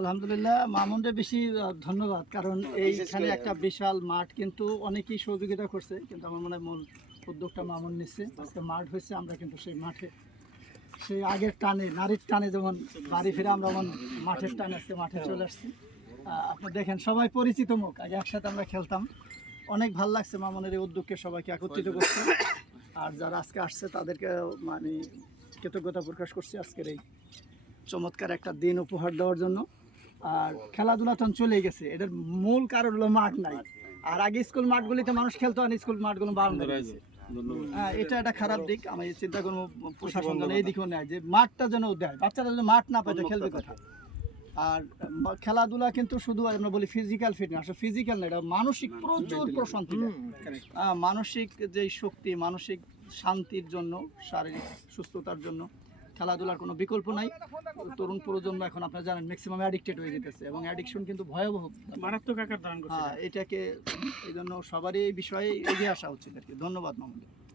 আলহামদুলিল্লাহ মামুনরে বেশি ধন্যবাদ, কারণ এইখানে একটা বিশাল মাঠ কিন্তু অনেকেই সহযোগিতা করছে, কিন্তু আমার মনে হয় মূল উদ্যোগটা মামুন নিচ্ছে। আজকে মাঠ হয়েছে, আমরা কিন্তু সেই মাঠে সেই আগের টানে নারীর টানে যেমন বাড়ি ফিরে আমরা যেমন মাঠের টানে আজকে মাঠে চলে আসছি। আপনি দেখেন সবাই পরিচিত মুখ, আগে একসাথে আমরা খেলতাম। অনেক ভালো লাগছে মামুনের এই উদ্যোগকে সবাইকে একত্রিত করছে। আর যারা আজকে আসছে তাদেরকে মানে কৃতজ্ঞতা প্রকাশ করছি আজকের এই চমৎকার একটা দিন উপহার দেওয়ার জন্য। আর খেলাধুলা তো চলেই গেছে, এটার মূল কারণ হলো মাঠ নাই। আর আগে স্কুল মাঠগুলিতে মানুষ খেলতো, আর স্কুল মাঠগুলো বারান্দা রয়েছে। এটা একটা খারাপ দিক। আমি চিন্তা করবো প্রশাসন যেন এই দিকেও নেয়, যে মাঠটা যেন দেয়, বাচ্চারা যদি মাঠ না পায় তো খেলবে কোথায়। আর খেলাধুলা কিন্তু শুধু আমরা বলি ফিজিক্যাল ফিটনেস, আসলে ফিজিক্যাল না, এটা মানসিক প্রচুর প্রশান্তি দেয়। মানসিক যে শক্তি, মানসিক শান্তির জন্য, শারীরিক সুস্থতার জন্য খেলাধুলার কোনো বিকল্প নাই। তরুণ প্রজন্ম এখন আপনারা জানেন ম্যাক্সিমাম অ্যাডিক্টেড হয়ে যেতেছে, এবং অ্যাডিকশন কিন্তু ভয়াবহ মারাত্মক আকার ধারণ করছে। এটাকে এই জন্য সবারই এই বিষয়ে এগিয়ে আসা উচিত আর কি। ধন্যবাদ মামুন।